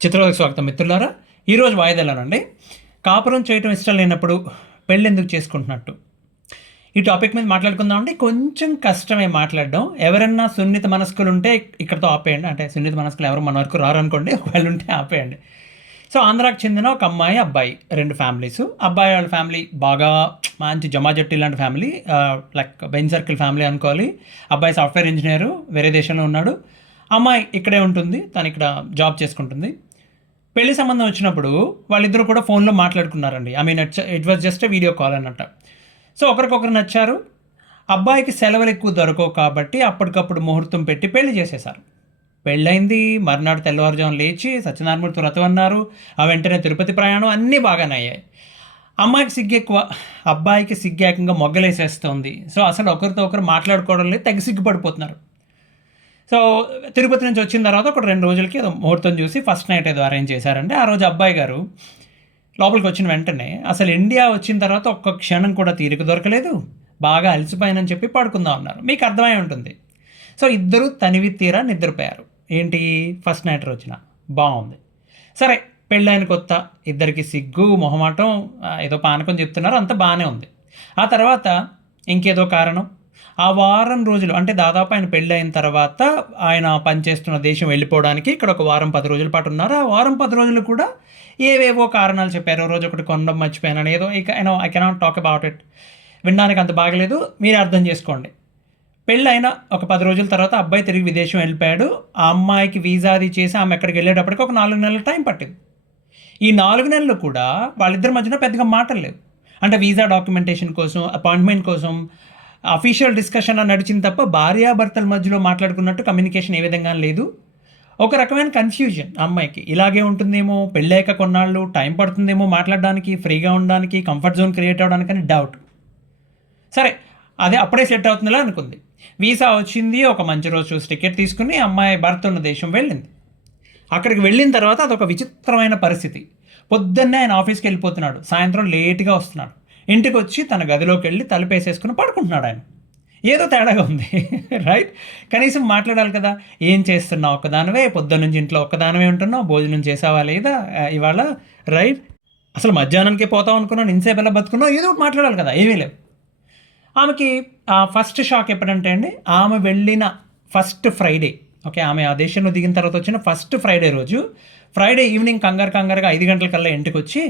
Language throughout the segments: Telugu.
చిత్రవతకు స్వాగతం మిత్రులారా. ఈరోజు వాయిదాలోనండి కాపురం చేయటం ఇష్టం లేనప్పుడు పెళ్ళి ఎందుకు చేసుకుంటున్నట్టు ఈ టాపిక్ మీద మాట్లాడుకుందామండి. కొంచెం కష్టమే మాట్లాడడం. ఎవరన్నా సున్నిత మనస్కులు ఉంటే ఇక్కడతో ఆపేయండి. అంటే సున్నిత మనస్కులు ఎవరు మన వరకు రారు అనుకోండి, ఒకవేళ ఉంటే ఆపేయండి. సో ఆంధ్రాకి చెందిన ఒక అమ్మాయి అబ్బాయి, రెండు ఫ్యామిలీస్. అబ్బాయి వాళ్ళ ఫ్యామిలీ బాగా మంచి జమాజట్టి లాంటి family, like Benz circle family అనుకోవాలి. అబ్బాయి సాఫ్ట్వేర్ ఇంజనీరు, వేరే దేశంలో ఉన్నాడు. అమ్మాయి ఇక్కడే ఉంటుంది, తను ఇక్కడ జాబ్ చేసుకుంటుంది. పెళ్లి సంబంధం వచ్చినప్పుడు వాళ్ళిద్దరూ కూడా ఫోన్లో మాట్లాడుకున్నారండి. I mean it was just video call అన్నట్టు. సో ఒకరికొకరు నచ్చారు. అబ్బాయికి సెలవులు ఎక్కువ దొరకవు కాబట్టి అప్పటికప్పుడు ముహూర్తం పెట్టి పెళ్లి చేసేశారు. పెళ్ళైంది, మర్నాడు తెల్లవారుజామున లేచి సత్యనారాయణమూర్తి వ్రతం అన్నారు. ఆ వెంటనే తిరుపతి ప్రయాణం, అన్నీ బాగానే అయ్యాయి. అమ్మాయికి సిగ్గు ఎక్కువ, అబ్బాయికి సిగ్గు ఏకంగా మొగ్గలేసేస్తుంది. సో అసలు ఒకరితో ఒకరు మాట్లాడుకోవడం లేదు, తెగ సిగ్గుపడిపోతున్నారు. సో తిరుపతి నుంచి వచ్చిన తర్వాత ఒక 2 రోజులకి ఏదో ముహూర్తం చూసి ఫస్ట్ నైట్ ఏదో అరేంజ్ చేశారంటే, ఆ రోజు అబ్బాయి గారు లోపలికి వచ్చిన వెంటనే అసలు ఇండియా వచ్చిన తర్వాత ఒక్క క్షణం కూడా తీరిక దొరకలేదు, బాగా అలసిపోయానని చెప్పి పడుకుందాం అన్నారు. మీకు అర్థమై ఉంటుంది. సో ఇద్దరు తనివి తీరా నిద్రపోయారు. ఏంటి, ఫస్ట్ నైట్ రోజున బాగుంది. సరే, పెళ్ళైన కొత్త, ఇద్దరికి సిగ్గు మొహమాటం, ఏదో పానకం చెప్తున్నారు, అంతా బాగానే ఉంది. ఆ తర్వాత ఇంకేదో కారణం, ఆ వారం రోజులు అంటే దాదాపు ఆయన పెళ్ళి అయిన తర్వాత ఆయన పనిచేస్తున్న దేశం వెళ్ళిపోవడానికి ఇక్కడ ఒక వారం 10 రోజుల పాటు ఉన్నారు. ఆ వారం 10 రోజులు కూడా ఏవేవో కారణాలు చెప్పారు. రోజు ఒకటి కొనడం మర్చిపోయానని, ఏదో ఇక I cannot talk about it. వినడానికి అంత బాగలేదు, మీరే అర్థం చేసుకోండి. పెళ్ళి అయిన ఒక 10 రోజుల తర్వాత అబ్బాయి తిరిగి విదేశం వెళ్ళిపోయాడు. ఆ అమ్మాయికి వీసా అది చేసి ఆమె ఎక్కడికి వెళ్ళేటప్పటికి ఒక 4 నెలల టైం పట్టింది. ఈ 4 నెలలు కూడా వాళ్ళిద్దరి మధ్యన పెద్దగా మాటలు లేవు. అంటే వీసా డాక్యుమెంటేషన్ కోసం, అపాయింట్మెంట్ కోసం అఫీషియల్ డిస్కషన్ నడిచింది తప్ప భార్యాభర్తల మధ్యలో మాట్లాడుకున్నట్టు కమ్యూనికేషన్ ఏ విధంగా లేదు. ఒక రకమైన కన్ఫ్యూజన్ అమ్మాయికి, ఇలాగే ఉంటుందేమో, పెళ్ళాక కొన్నాళ్ళు టైం పడుతుందేమో మాట్లాడడానికి, ఫ్రీగా ఉండడానికి, కంఫర్ట్ జోన్ క్రియేట్ అవ్వడానికి అని డౌట్. సరే, అదే అప్పుడే సెట్ అవుతుందిలా అనుకుంది. వీసా వచ్చింది, ఒక మంచి రోజు చూసి టికెట్ తీసుకుని అమ్మాయి భర్త ఉన్న దేశం వెళ్ళింది. అక్కడికి వెళ్ళిన తర్వాత అదొక విచిత్రమైన పరిస్థితి. పొద్దున్నే ఆయన ఆఫీస్కి వెళ్ళిపోతున్నాడు, సాయంత్రం లేట్గా వస్తున్నాడు. ఇంటికి వచ్చి తన గదిలోకి వెళ్ళి తలుపేసేసుకుని పడుకుంటున్నాడు ఆయన. ఏదో తేడాగా ఉంది. రైట్? కనీసం మాట్లాడాలి కదా. ఏం చేస్తున్నావు, ఒక్కదానివే పొద్దున్న నుంచి ఇంట్లో ఒక్కదానివే ఉంటున్నావు, భోజనం చేసావా లేదా ఇవాళ, రైట్? అసలు మధ్యాహ్నానికే పోతావు అనుకున్నాను, ఇంతసేపు ఎలా బతుకున్నావు, ఏదో ఒకటి మాట్లాడాలి కదా. ఏమీ లేవు. ఆమెకి ఫస్ట్ షాక్ ఎప్పుడంటే అండి, ఆమె వెళ్ళిన ఫస్ట్ ఫ్రైడే, ఓకే, ఆమె ఆ దేశంలో దిగిన తర్వాత వచ్చిన ఫస్ట్ ఫ్రైడే రోజు, ఫ్రైడే ఈవినింగ్ కంగారుగా 5 గంటలకల్లా ఇంటికి వచ్చి,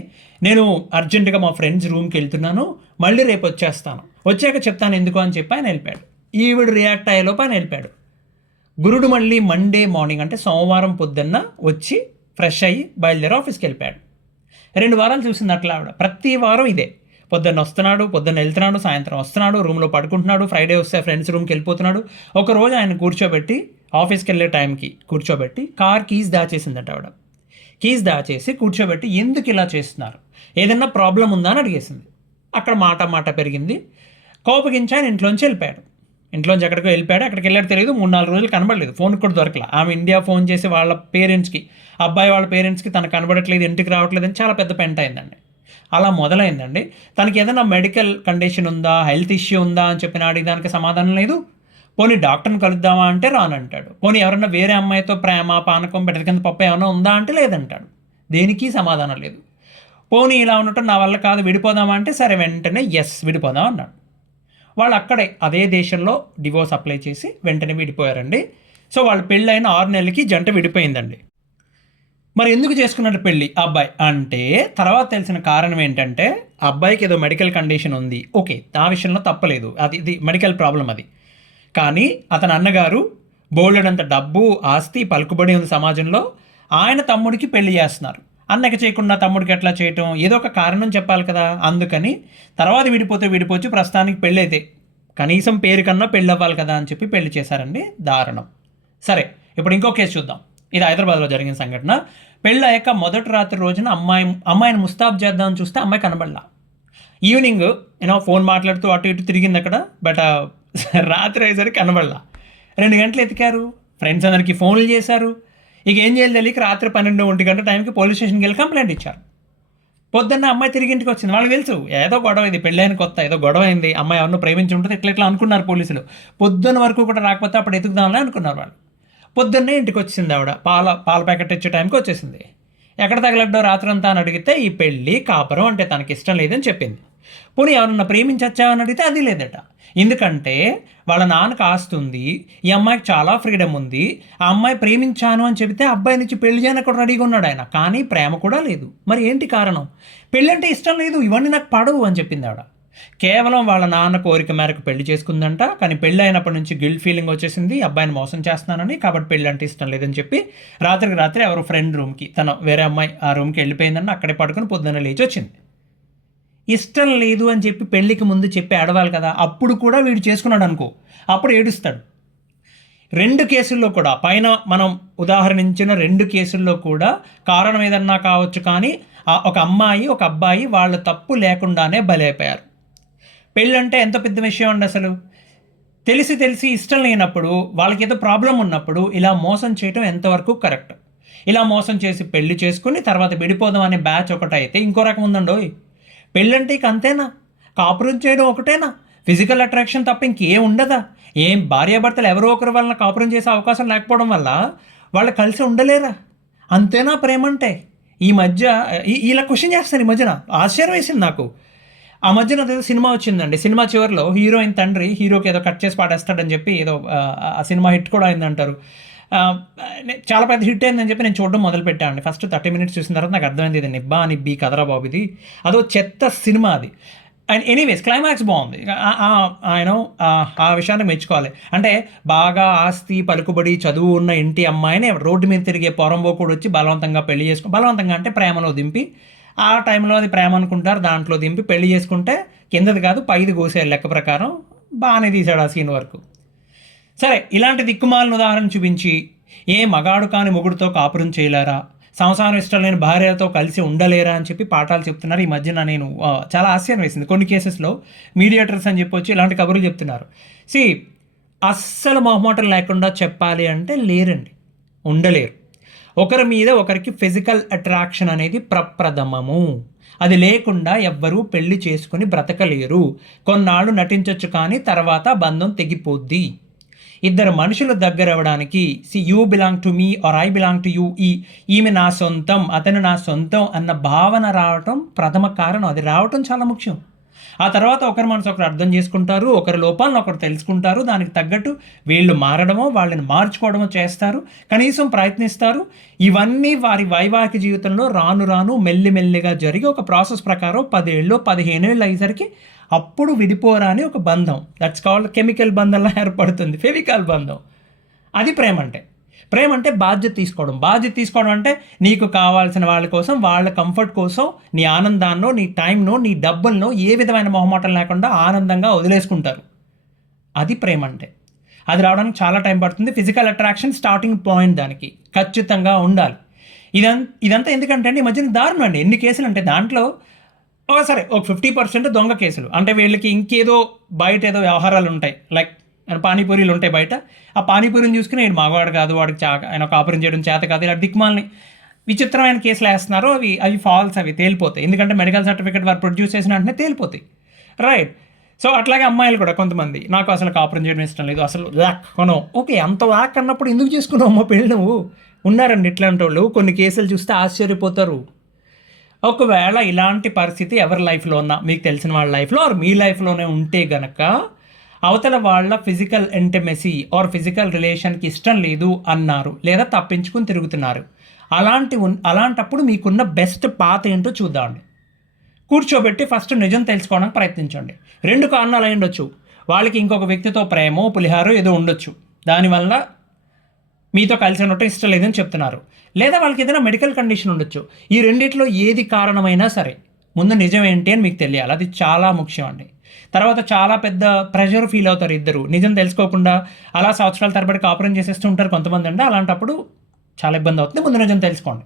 నేను అర్జెంటుగా మా ఫ్రెండ్స్ రూమ్కి వెళ్తున్నాను, మళ్ళీ రేపు వచ్చేస్తాను, వచ్చాక చెప్తాను ఎందుకు అని చెప్పి ఆయన వెళ్ళిపోయాడు. ఈవిడ రియాక్ట్ అయ్యేలోపు ఆయన వెళ్ళిపోయాడు. గురుడు మళ్ళీ మండే మార్నింగ్ అంటే సోమవారం పొద్దున్న వచ్చి ఫ్రెష్ అయ్యి బయలుదేరి ఆఫీస్కి వెళ్ళిపోయాడు. 2 వారాలు చూసింది అట్లా ఆవిడ. ప్రతి వారం ఇదే, పొద్దున్న వస్తున్నాడు, పొద్దున్న వెళ్తున్నాడు, సాయంత్రం వస్తున్నాడు, రూమ్లో పడుకుంటున్నాడు, ఫ్రైడే వస్తే ఫ్రెండ్స్ రూమ్కి వెళ్ళిపోతున్నాడు. ఒకరోజు ఆయన కూర్చోబెట్టి, ఆఫీస్కి వెళ్ళే టైంకి కూర్చోబెట్టి కార్ కీస్ దాచేసిందట ఆవిడ. కీస్ దాచేసి కూర్చోబెట్టి, ఎందుకు ఇలా చేస్తున్నారు, ఏదన్నా ప్రాబ్లం ఉందా అని అడిగేసింది. అక్కడ మాట పెరిగింది. కోపగించి ఆయన ఇంట్లోంచి వెళ్ళిపోయాడు. ఇంట్లోంచి ఎక్కడికో వెళ్ళిపోయాడు. అక్కడికి వెళ్ళాడు తెలియదు. 3-4 రోజులు కనబడలేదు, ఫోన్ కూడా దొరకలా. ఆమె ఇండియా ఫోన్ చేసి వాళ్ళ పేరెంట్స్కి, అబ్బాయి వాళ్ళ పేరెంట్స్కి తనకు కనబడట్లేదు, ఇంటికి రావట్లేదు అని చాలా పెద్ద పెంట అయిందండి. అలా మొదలైందండి. తనకి ఏదైనా మెడికల్ కండిషన్ ఉందా, హెల్త్ ఇష్యూ ఉందా అని చెప్పిన అడిగడానికి సమాధానం లేదు. పోనీ డాక్టర్ని కలుద్దామా అంటే రానంటాడు. పోనీ ఎవరన్నా వేరే అమ్మాయితో ప్రేమ, పానకం, బెడద కింద పప్పు ఏమైనా ఉందా అంటే లేదంటాడు. దేనికి సమాధానం లేదు. పోనీ ఇలా ఉండటం నా వల్ల కాదు, విడిపోదామా అంటే సరే వెంటనే ఎస్ విడిపోదాం అన్నాడు. వాళ్ళు అక్కడే అదే దేశంలో డివోర్స్ అప్లై చేసి వెంటనే విడిపోయారండి. సో వాళ్ళు పెళ్ళైన 6 నెలలకి జంట విడిపోయిందండి. మరి ఎందుకు చేసుకున్నాడు పెళ్ళి అబ్బాయి అంటే, తర్వాత తెలిసిన కారణం ఏంటంటే, అబ్బాయికి ఏదో మెడికల్ కండిషన్ ఉంది, ఓకే, ఆ విషయంలో తప్పలేదు, ఇది మెడికల్ ప్రాబ్లం అది. కానీ అతని అన్నగారు బోలెడంత డబ్బు, ఆస్తి, పలుకుబడి ఉంది సమాజంలో. ఆయన తమ్ముడికి పెళ్లి చేస్తున్నారు. అన్నకి చేయకుండా తమ్ముడికి ఎట్లా చేయటం, ఏదో ఒక కారణం చెప్పాలి కదా. అందుకని తర్వాత విడిపోవచ్చు, ప్రస్తుతానికి పెళ్ళి అయితే కనీసం పేరు కన్నా పెళ్ళి అవ్వాలి కదా అని చెప్పి పెళ్లి చేశారండి. దారుణం. సరే, ఇప్పుడు ఇంకో కేసు చూద్దాం. ఇది హైదరాబాద్లో జరిగిన సంఘటన. పెళ్ళి అయ్యాక మొదటి రాత్రి రోజున అమ్మాయిని ముస్తాబ్ చేద్దామని చూస్తే అమ్మాయి కనబడలా. ఈవినింగ్ ఫోన్ మాట్లాడుతూ అటు ఇటు తిరిగింది అక్కడ, బట్ రాత్రి అయ్యేసరికి కనబడలా. 2 గంటలు ఎతికారు, ఫ్రెండ్స్ అందరికీ ఫోన్లు చేశారు. ఇక ఏం చేయాలి తెలియక రాత్రి 12-1 గంట టైంకి పోలీస్ స్టేషన్కి వెళ్ళి కంప్లైంట్ ఇచ్చారు. పొద్దున్న అమ్మాయి తిరిగి ఇంటికి వచ్చింది. వాళ్ళకి తెలుసు ఏదో గొడవ, ఇది పెళ్ళైన కొత్త, ఏదో గొడవ అయింది, అమ్మాయి ఎవరినో ప్రేమించి ఉంటుంది, ఇట్లా అనుకున్నారు పోలీసులు. పొద్దున్న వరకు కూడా రాకపోతే అప్పుడు ఎతుకుదామని అనుకున్నారు వాళ్ళు. పొద్దున్నే ఇంటికి వచ్చింది ఆవిడ, పాల ప్యాకెట్ ఇచ్చే టైంకి వచ్చేసింది. ఎక్కడ తగలడ్డో రాత్రంతా అని అడిగితే ఈ పెళ్ళి కాపురం అంటే తనకి ఇష్టం లేదని చెప్పింది. పోనీ ఎవరన్నా ప్రేమించచ్చావని అడిగితే అది లేదట. ఎందుకంటే వాళ్ళ నాన్నకు ఆస్తి ఉంది, ఈ అమ్మాయికి చాలా ఫ్రీడమ్ ఉంది. ఆ అమ్మాయి ప్రేమించాను అని చెబితే అబ్బాయి నుంచి పెళ్లి చేయడానికి కూడా రెడీగా ఉన్నాడు ఆయన, కానీ ప్రేమ కూడా లేదు. మరి ఏంటి కారణం? పెళ్ళి అంటే ఇష్టం లేదు, ఇవన్నీ నాకు పడవు అని చెప్పింది ఆవిడ. కేవలం వాళ్ళ నాన్న కోరిక మేరకు పెళ్లి చేసుకుందంట, కానీ పెళ్ళి అయినప్పటి నుంచి గిల్ట్ ఫీలింగ్ వచ్చేసింది, అబ్బాయిని మోసం చేస్తున్నానని, కాబట్టి పెళ్ళి అంటే ఇష్టం లేదని చెప్పి రాత్రికి రాత్రి ఎవరు ఫ్రెండ్ రూమ్కి, తన వేరే అమ్మాయి ఆ రూమ్కి వెళ్ళిపోయిందని అక్కడే పడుకొని పొద్దున్న లేచి వచ్చింది. ఇష్టం లేదు అని చెప్పి పెళ్ళికి ముందు చెప్పి ఆడవాలి కదా, అప్పుడు కూడా వీడు చేసుకున్నాడు అనుకో, అప్పుడు ఏడుస్తాడు. 2 కేసుల్లో కూడా, పైన మనం ఉదాహరణించిన 2 కేసుల్లో కూడా కారణం ఏదన్నా కావచ్చు, కానీ ఒక అమ్మాయి ఒక అబ్బాయి వాళ్ళ తప్పు లేకుండానే బలైపోయారు. పెళ్ళంటే ఎంత పెద్ద విషయం అండి అసలు. తెలిసి తెలిసి ఇష్టం లేనప్పుడు, వాళ్ళకి ఏదో ప్రాబ్లం ఉన్నప్పుడు ఇలా మోసం చేయటం ఎంతవరకు కరెక్ట్? ఇలా మోసం చేసి పెళ్లి చేసుకుని తర్వాత విడిపోదాం అనే బ్యాచ్ ఒకటైతే ఇంకో రకం ఉందండోయ్. పెళ్ళంటే ఇక అంతేనా? కాపురం చేయడం ఒకటేనా? ఫిజికల్ అట్రాక్షన్ తప్ప ఇంకేం ఉండదా? ఏం భార్యాభర్తలు ఎవరో ఒకరి వలన కాపురం చేసే అవకాశం లేకపోవడం వల్ల వాళ్ళు కలిసి ఉండలేరా? అంతేనా ప్రేమ అంటే? ఈ మధ్య ఇలా క్వశ్చన్ చేస్తారు. ఈ మధ్యన ఆశ్చర్యం వేసింది నాకు. ఆ మధ్యన ఏదో సినిమా వచ్చిందండి. సినిమా చివరిలో హీరోయిన్ తండ్రి హీరోకి ఏదో కట్ చేసి పాడేస్తాడని చెప్పి ఏదో ఆ సినిమా హిట్ కూడా అయిందంటారు. చాలా పెద్ద హిట్ అయిందని చెప్పి నేను చూడడం మొదలుపెట్టాను. ఫస్ట్ 30 minutes చూసిన తర్వాత నాకు అర్థమైంది, ఇది నిబ్బా అని బీ కదరా బాబు, ఇది అదో చెత్త సినిమా అది. అండ్ ఎనీవేస్ క్లైమాక్స్ బాగుంది. ఆయన ఆ విషయాన్ని మెచ్చుకోవాలి. అంటే బాగా ఆస్తి పలుకుబడి చదువు ఉన్న ఇంటి అమ్మాయిని రోడ్డు మీద తిరిగే పొరంబోకుడు వచ్చి బలవంతంగా పెళ్లి చేసుకో, బలవంతంగా అంటే ప్రేమలో దింపి, ఆ టైంలో అది ప్రేమ అనుకుంటారు, దాంట్లో దింపి పెళ్లి చేసుకుంటే కిందది కాదు పైది కోసేయాలి లెక్క ప్రకారం. బాగానే తీశాడు ఆ సీన్ వరకు. సరే, ఇలాంటి దిక్కుమాలను ఉదాహరణ చూపించి ఏ మగాడు కాని మొగుడుతో కాపురం చేయలేరా, సంసారం ఇష్టం లేని భార్యతో కలిసి ఉండలేరా అని చెప్పి పాఠాలు చెప్తున్నారు. ఈ మధ్యన నేను చాలా ఆశ్చర్యం వేసింది. కొన్ని కేసెస్లో మీడియేటర్స్ అని చెప్పొచ్చి ఇలాంటి కబుర్లు చెప్తున్నారు. అస్సలు మొహమాటం లేకుండా చెప్పాలి అంటే లేరండి, ఉండలేరు. ఒకరి మీద ఒకరికి ఫిజికల్ అట్రాక్షన్ అనేది ప్రప్రథమము. అది లేకుండా ఎవ్వరూ పెళ్లి చేసుకుని బ్రతకలేరు. కొన్నాళ్ళు నటించవచ్చు, కానీ తర్వాత బంధం తెగిపోద్ది. ఇద్దరు మనుషులు దగ్గర అవ్వడానికి you belong to me or I belong to you, ఈమె నా సొంతం అతను నా సొంతం అన్న భావన రావటం ప్రథమ కారణం. అది రావటం చాలా ముఖ్యం. ఆ తర్వాత ఒకరి మనసు ఒకరు అర్థం చేసుకుంటారు, ఒకరి లోపాలను ఒకరు తెలుసుకుంటారు, దానికి తగ్గట్టు వీళ్ళు మారడమో వాళ్ళని మార్చుకోవడమో చేస్తారు, కనీసం ప్రయత్నిస్తారు. ఇవన్నీ వారి వైవాహిక జీవితంలో రాను రాను మెల్లిమెల్లిగా జరిగి ఒక ప్రాసెస్ ప్రకారం 10 ఏళ్ళు 15 ఏళ్ళు అయ్యేసరికి అప్పుడు విడిపోరాని ఒక బంధం, దట్స్ కాల్డ్ కెమికల్ బంధంలా ఏర్పడుతుంది, ఫెవికాల్ బంధం. అది ప్రేమ అంటే. ప్రేమ అంటే బాధ్యత తీసుకోవడం. బాధ్యత తీసుకోవడం అంటే నీకు కావాల్సిన వాళ్ళ కోసం, వాళ్ళ కంఫర్ట్ కోసం నీ ఆనందాన్నో, నీ టైంనో, నీ డబ్బులనో ఏ విధమైన మొహమాటం లేకుండా ఆనందంగా వదిలేసుకుంటారు. అది ప్రేమ అంటే. అది రావడానికి చాలా టైం పడుతుంది. ఫిజికల్ అట్రాక్షన్ స్టార్టింగ్ పాయింట్, దానికి ఖచ్చితంగా ఉండాలి. ఇదంతా ఎందుకంటే అండి ఈ మధ్యన దారుణం అండి. ఎన్ని కేసులు అంటే దాంట్లో సరే ఒక 50% దొంగ కేసులు. అంటే వీళ్ళకి ఇంకేదో బయట ఏదో వ్యవహారాలు ఉంటాయి, లైక్ పానీపూరీలు ఉంటాయి బయట. ఆ పానీపూరిని చూసుకుని నేను మగవాడు కాదు, వాడికి ఆయన కాపురం చేయడం చేత కాదు, ఇలా దిక్మాలని విచిత్రమైన కేసులు వేస్తున్నారు. అవి ఫాల్స్, అవి తేలిపోతాయి. ఎందుకంటే మెడికల్ సర్టిఫికేట్ వారు ప్రొడ్యూస్ చేసిన వెంటనే తేలిపోతాయి, రైట్? సో అట్లాగే అమ్మాయిలు కూడా కొంతమంది, నాకు అసలు కాపురం చేయడం ఇష్టం లేదు, అసలు వ్యాక్ కొనవు. ఓకే, అంత వ్యాక్ అన్నప్పుడు ఎందుకు చేసుకున్నావు అమ్మ పెళ్ళి? నువ్వు ఉన్నారండి ఇట్లాంటి వాళ్ళు. కొన్ని కేసులు చూస్తే ఆశ్చర్యపోతారు. ఒకవేళ ఇలాంటి పరిస్థితి ఎవరి లైఫ్లో ఉన్నా, మీకు తెలిసిన వాళ్ళ లైఫ్లో ఆర్ మీ లైఫ్లోనే ఉంటే గనక, అవతల వాళ్ళ ఫిజికల్ ఇంటిమెసీ ఆర్ ఫిజికల్ రిలేషన్కి ఇష్టం లేదు అన్నారు, లేదా తప్పించుకుని తిరుగుతున్నారు, అలాంటప్పుడు మీకున్న బెస్ట్ పాత్ ఏంటో చూద్దామండి. కూర్చోబెట్టి ఫస్ట్ నిజం తెలుసుకోవడానికి ప్రయత్నించండి. 2 కారణాలు అయి ఉండొచ్చు. వాళ్ళకి ఇంకొక వ్యక్తితో ప్రేమో పులిహారో ఏదో ఉండొచ్చు, దానివల్ల మీతో కలిసి ఉండటం ఇష్టం లేదని చెప్తున్నారు. లేదా వాళ్ళకి ఏదైనా మెడికల్ కండిషన్ ఉండొచ్చు. ఈ రెండిట్లో ఏది కారణమైనా సరే ముందు నిజం ఏంటి అని మీకు తెలియాలి. అది చాలా ముఖ్యం అండి. తర్వాత చాలా పెద్ద ప్రెషర్ ఫీల్ అవుతారు ఇద్దరు. నిజం తెలుసుకోకుండా అలా సంవత్సరాల తరబడి కాపురం చేసేస్తూ ఉంటారు కొంతమంది అండి. అలాంటప్పుడు చాలా ఇబ్బంది అవుతుంది. ముందు నిజం తెలుసుకోండి.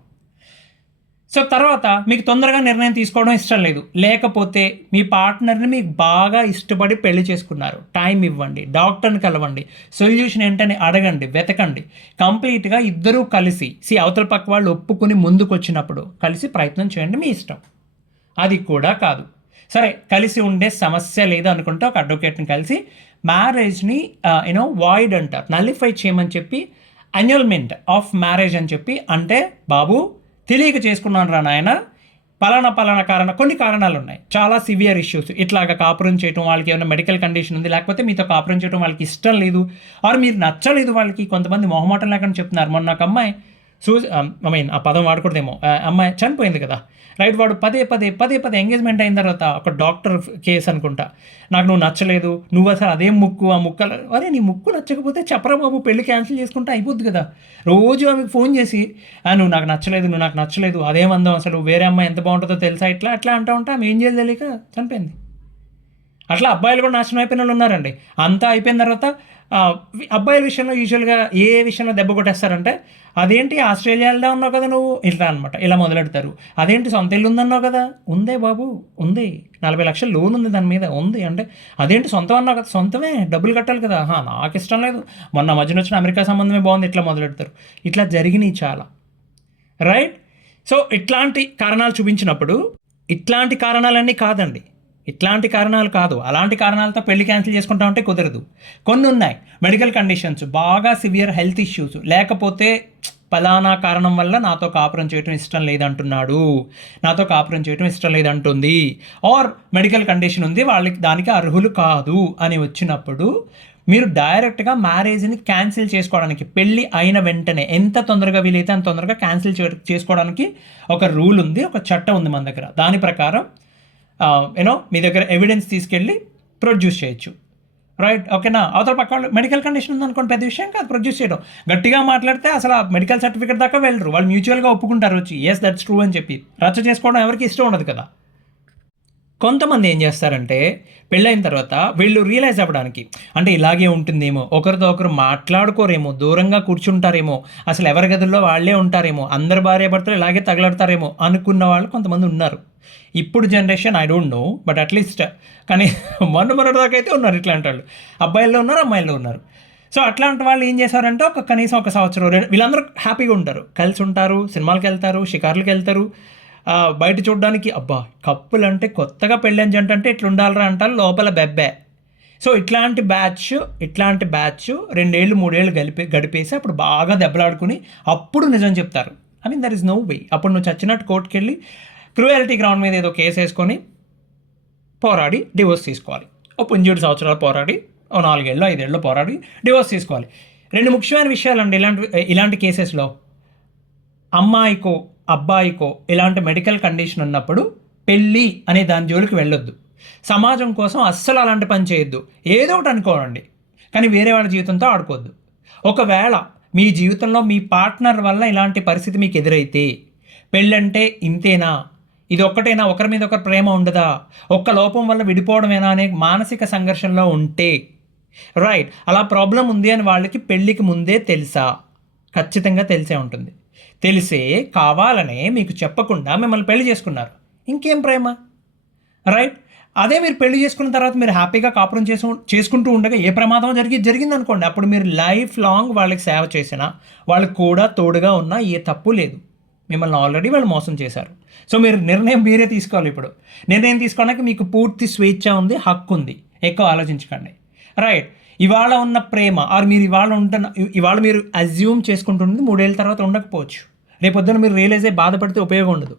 సో తర్వాత మీకు తొందరగా నిర్ణయం తీసుకోవడం ఇష్టం లేదు, లేకపోతే మీ పార్ట్నర్ని మీకు బాగా ఇష్టపడి పెళ్లి చేసుకున్నారు, టైం ఇవ్వండి, డాక్టర్ని కలవండి, సొల్యూషన్ ఏంటని అడగండి, వెతకండి. కంప్లీట్గా ఇద్దరూ కలిసి అవతల పక్క వాళ్ళు ఒప్పుకుని ముందుకు వచ్చినప్పుడు కలిసి ప్రయత్నం చేయండి, మీ ఇష్టం. అది కూడా కాదు, సరే కలిసి ఉండే సమస్య లేదు అనుకుంటే ఒక అడ్వకేట్ని కలిసి మ్యారేజ్ని వాయిడ్ అంటారు, నల్లిఫై చేయమని చెప్పి, అన్యుల్మెంట్ ఆఫ్ మ్యారేజ్ అని చెప్పి, అంటే బాబు తెలియక చేసుకున్నాను రా నాయన, పలానా కారణం, కొన్ని కారణాలు ఉన్నాయి, చాలా సివియర్ ఇష్యూస్, ఇట్లాగా కాపురం చేయడం, వాళ్ళకి ఏమైనా మెడికల్ కండిషన్ ఉంది, లేకపోతే మీతో కాపురం చేయడం వాళ్ళకి ఇష్టం లేదు, ఆర్ మీరు నచ్చలేదు వాళ్ళకి. కొంతమంది మొహమాటం లేకుండా చెప్తున్నారు. మొన్న నాకు అమ్మాయి ఆ పదం వాడకూడదేమో, అమ్మాయి చనిపోయింది కదా, రైట్. వాడు పదే ఎంగేజ్మెంట్ అయిన తర్వాత ఒక డాక్టర్ కేసు అనుకుంటా, నాకు నువ్వు నచ్చలేదు, నువ్వు అసలు అదేం ముక్కు, ఆ ముక్కలు, అరే నీ ముక్కు నచ్చకపోతే చెప్పరా బాబు, పెళ్లి క్యాన్సిల్ చేసుకుంటే అయిపోద్ది కదా. రోజు ఆమెకు ఫోన్ చేసి నువ్వు నాకు నచ్చలేదు, అదేమందాం అసలు, వేరే అమ్మాయి ఎంత బాగుంటుందో తెలుసా, ఇట్లా అంటూ ఉంటా. ఆమె ఏం చేయాలి తెలియక చనిపోయింది. అట్లా అబ్బాయిలు కూడా నాశనం అయిపోయిన వాళ్ళు ఉన్నారండి. అంతా అయిపోయిన తర్వాత అబ్బాయిల విషయంలో యూజువల్గా ఏ విషయంలో దెబ్బ కొట్టేస్తారంటే, అదేంటి ఆస్ట్రేలియాలో ఉన్నావు కదా నువ్వు, ఇట్లా అనమాట, ఇలా మొదలెడతారు. అదేంటి సొంత ఇల్లు ఉందన్నావు కదా, ఉందే బాబు ఉంది, 40 లక్షల లోన్ ఉంది దాని మీద, ఉంది అంటే, అదేంటి సొంతం అన్నావు కదా, సొంతమే, డబ్బులు కట్టాలి కదా, నాకు ఇష్టం లేదు, మొన్న మధ్యన వచ్చిన అమెరికా సంబంధమే బాగుంది, ఇట్లా మొదలెడతారు. ఇట్లా జరిగినాయి చాలా, రైట్. సో ఇట్లాంటి కారణాలు చూపించినప్పుడు, ఇట్లాంటి కారణాలన్నీ కాదండి, ఇట్లాంటి కారణాలు కాదు, అలాంటి కారణాలతో పెళ్లి క్యాన్సిల్ చేసుకుంటామంటే కుదరదు. కొన్ని ఉన్నాయి, మెడికల్ కండిషన్స్, బాగా సివియర్ హెల్త్ ఇష్యూస్, లేకపోతే పలానా కారణం వల్ల నాతో కాపురం చేయడం ఇష్టం లేదంటున్నాడు, నాతో కాపురం చేయడం ఇష్టం లేదంటుంది, ఆర్ మెడికల్ కండిషన్ ఉంది, వాళ్ళకి దానికి అర్హులు కాదు అని వచ్చినప్పుడు మీరు డైరెక్ట్గా మ్యారేజ్ని క్యాన్సిల్ చేసుకోవడానికి, పెళ్ళి అయిన వెంటనే ఎంత తొందరగా వీలైతే అంత తొందరగా క్యాన్సిల్ చేసుకోవడానికి ఒక రూల్ ఉంది, ఒక చట్టం ఉంది మన దగ్గర. దాని ప్రకారం మీ దగ్గర ఎవిడెన్స్ తీసుకెళ్ళి ప్రొడ్యూస్ చేయొచ్చు, రైట్. ఓకేనా. అవతల పక్క వాళ్ళు మెడికల్ కండిషన్ ఉందనుకోండి, పెద్ద విషయం కాదు ప్రొడ్యూస్ చేయడం. గట్టిగా మాట్లాడితే అసలు ఆ మెడికల్ సర్టిఫికేట్ దాకా వెళ్ళరు, వాళ్ళు మ్యూచువల్గా ఒప్పుకుంటారు వచ్చి, ఎస్ దట్స్ ట్రూ అని చెప్పి. రచ్చ చేసుకోవడం ఎవరికి ఇష్టం ఉండదు కదా. కొంతమంది ఏం చేస్తారంటే, పెళ్ళైన తర్వాత వీళ్ళు రియలైజ్ అవ్వడానికి, అంటే ఇలాగే ఉంటుందేమో, ఒకరితో ఒకరు మాట్లాడుకోరేమో, దూరంగా కూర్చుంటారేమో, అసలు ఎవరి గదుల్లో వాళ్ళే ఉంటారేమో, అందరు భార్యాభర్తలు ఇలాగే తగలడతారేమో అనుకున్న వాళ్ళు కొంతమంది ఉన్నారు. ఇప్పుడు generation I don't know, but at least కానీ మొన్నటి దాకా అయితే ఉన్నారు ఇట్లాంటి వాళ్ళు, అబ్బాయిల్లో ఉన్నారు, అమ్మాయిల్లో ఉన్నారు. సో అట్లాంటి వాళ్ళు ఏం చేశారంటే కనీసం 1 సంవత్సరం వీళ్ళందరూ హ్యాపీగా ఉంటారు, కలిసి ఉంటారు, సినిమాలకు వెళ్తారు, షికార్లకు వెళ్తారు, బయట చూడడానికి అబ్బా కప్పులు అంటే కొత్తగా పెళ్ళైన జంట అంటే ఇట్లా ఉండాలరా అంటారు, లోపల బెబ్బే. సో ఇట్లాంటి బ్యాచ్ 2 ఏళ్ళు 3 ఏళ్ళు గడిపేసి అప్పుడు బాగా దెబ్బలాడుకుని అప్పుడు నిజం చెప్తారు. I mean there is no way. అప్పుడు నువ్వు చచ్చినట్టు కోర్టుకి వెళ్ళి క్రూయాలిటీ గ్రౌండ్ మీద ఏదో కేసు వేసుకొని పోరాడి డివోర్స్ తీసుకోవాలి. 17 సంవత్సరాలు పోరాడి, 4 ఏళ్ళు 5 ఏళ్ళు పోరాడి డివోర్స్ తీసుకోవాలి. 2 ముఖ్యమైన విషయాలండి ఇలాంటి కేసెస్లో. అమ్మాయికో అబ్బాయికో ఇలాంటి మెడికల్ కండిషన్ ఉన్నప్పుడు పెళ్ళి అనే దాని జోలికి వెళ్ళొద్దు. సమాజం కోసం అస్సలు అలాంటి పని చేయొద్దు. ఏదో ఒకటి అనుకోనండి, కానీ వేరే వాళ్ళ జీవితంతో ఆడుకోవద్దు. ఒకవేళ మీ జీవితంలో మీ పార్ట్నర్ వల్ల ఇలాంటి పరిస్థితి మీకు ఎదురైతే, పెళ్ళంటే ఇంతేనా, ఇది ఒక్కటేనా, ఒకరి మీద ఒకరు ప్రేమ ఉండదా, ఒక్క లోపం వల్ల విడిపోవడమేనా అనే మానసిక సంఘర్షణలో ఉంటే, రైట్, అలా ప్రాబ్లం ఉంది అని వాళ్ళకి పెళ్ళికి ముందే తెలుసా? ఖచ్చితంగా తెలిసే ఉంటుంది. తెలిసే కావాలనే మీకు చెప్పకుండా మిమ్మల్ని పెళ్లి చేసుకున్నారు, ఇంకేం ప్రేమ, రైట్. అదే మీరు పెళ్లి చేసుకున్న తర్వాత మీరు హ్యాపీగా కాపురం చేసుకుంటూ ఉండగా ఏ ప్రమాదం జరిగింది అనుకోండి, అప్పుడు మీరు లైఫ్ లాంగ్ వాళ్ళకి సేవ చేసినా, వాళ్ళకి కూడా తోడుగా ఉన్నా ఏ తప్పు లేదు. మిమ్మల్ని ఆల్రెడీ వాళ్ళు మోసం చేశారు. సో మీరు నిర్ణయం మీరే తీసుకోవాలి. ఇప్పుడు నిర్ణయం తీసుకోవడానికి మీకు పూర్తి స్వేచ్ఛ ఉంది, హక్కు ఉంది. ఎక్కువ ఆలోచించకండి, రైట్. ఇవాళ ఉన్న ప్రేమ ఆర్ మీరు ఇవాళ మీరు అజ్యూమ్ చేసుకుంటుంది 3 ఏళ్ళ తర్వాత ఉండకపోవచ్చు. రేపొద్దున మీరు రియలైజ్ అయ్యి బాధపడితే ఉపయోగం ఉండదు.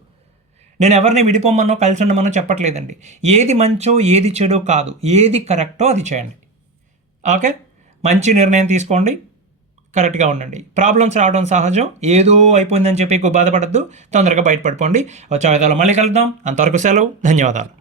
నేను ఎవరిని విడిపోమనో కలిసి ఉండమనో చెప్పట్లేదండి. ఏది మంచో ఏది చెడో కాదు, ఏది కరెక్టో అది చేయండి. ఓకే, మంచి నిర్ణయం తీసుకోండి, కరెక్ట్గా ఉండండి. ప్రాబ్లమ్స్ రావడం సహజం, ఏదో అయిపోయిందని చెప్పి ఎక్కువ బాధపడద్దు, తొందరగా బయటపడిపోండి. వచ్చే వాయిదాలో మళ్ళీ కలుద్దాం. అంతవరకు సెలవు, ధన్యవాదాలు.